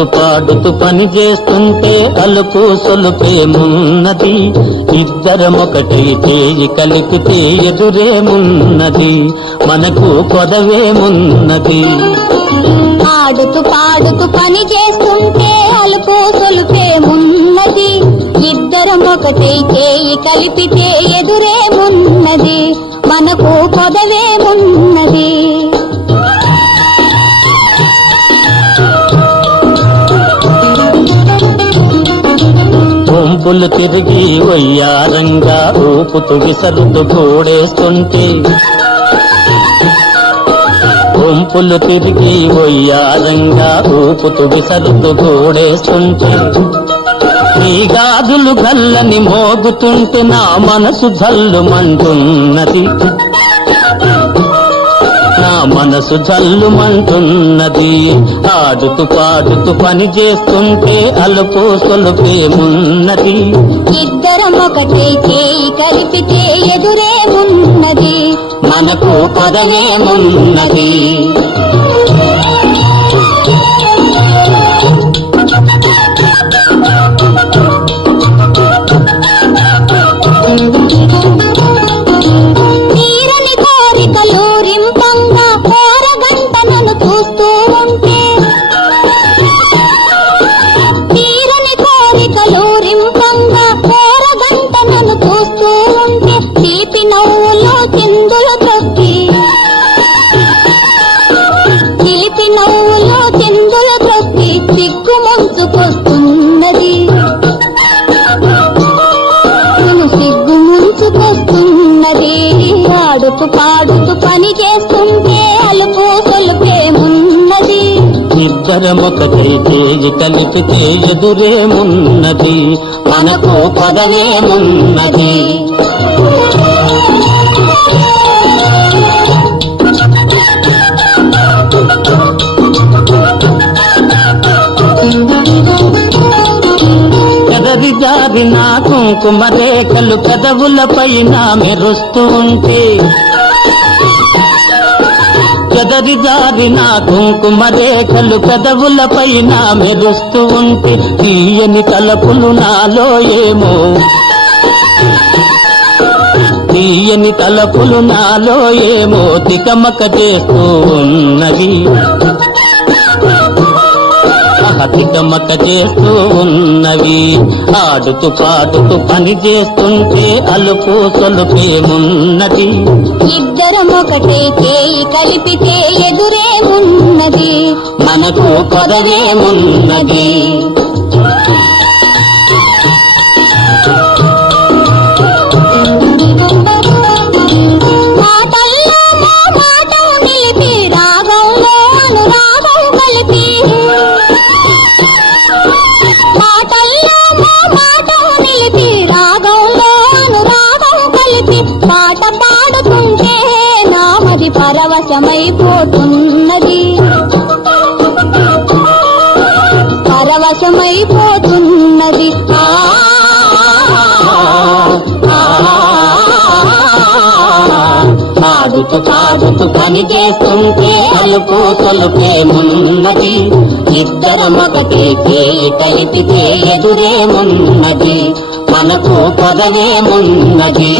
ఆడుతూ పాడుతూ పని చేస్తుంటే అలుపు సొలుపేమున్నది, ఇద్దరమొకటి చేయి కలిపితే ఎదురేమున్నది, మనకు కొదవేమున్నది. ఆడుతూ పాడుతూ పని చేస్తుంటే అలుపు సొలుపేమున్నది, ఇద్దరమొకటి చేయి కలిపితే ఎదురేమున్నది, మనకు కొదవేమున్నది. వంపులు తిరిగి వయ్యారంగా ఊపుతూ విసరుతూ గోడేస్తుంటే, వంపులు తిరిగి వయ్యారంగా ఊపుతూ విసరుతూ గోడేస్తుంటే, నీ గాజులు గల్లని మోగుతుంటే నా మనసు జల్లుమంటున్నది, నా మనసు జల్లుమంటున్నది. ఆడుతూ పాడుతూ పని చేస్తుంటే అలుపు సొలుపేమున్నది, ఇద్దరమొకటి చేయి కలిపితే ఎదురేమున్నది, మనకు పదవేమున్నది. తీరని కోరికలు రింపంగా కోరగంటనను చూస్తూ ఉంటే, తీరని కోరికలు రింపంగా కోరగంటనను చూస్తూ ఉంటే, తీపి నవ్వులో చిందులు త్రొక్కి, తీపి నవ్వులో చిందులు త్రొక్కి సిగ్గు ముంచుకొస్తున్నది, సిగ్గు ముంచుకొస్తున్నది. ఆడుతూ పాడుతూ పని చేస్తుంటే అలుపు సొలుపేమున్నది, ఇద్దరమొకటి చేయి కలిపితే ఎదురేమున్నది, మనకు పదవేమున్నది. ఎదరి జారిన కుంకుమ రేఖలు పెదవుల పైన మెరుస్తూ ఉంటే, ఎదరి జారిన కుంకుమ రేఖలు పెదవుల పైన మెరుస్తూ ఉంటే, తీయని తలపులు నాలో ఏమో, తీయని తలపులు నాలో ఏమో తికమక చేస్తూ ఉన్నవి, తికమక చేస్తూ ఉన్నవి. ఆడుతూ పాడుతూ పని చేస్తుంటే అలుపు సొలుపేమున్నది, ఇద్దరమొకటి చేయి కలిపితే ఎదురేమున్నది, మనకు కొదవేమున్నది. మాటల్లో మా మాట నిలిపి రాగంలో అనురాగం కలిపి, మాటల్లో మా మాట నిలిపి రాగంలో అనురాగం కలిపి, పాట పాడుతుంటే నామది పరవశమైపోతున్నది, పరవశమైపోతున్నది. ఆడుతూ పాడుతూ పని చేస్తుంటే అలుపు సొలుపేమున్నది, ఇద్దరమొకటి చేయి కలిపితే ఎదురేమున్నది, మనకు పదవేమున్నది.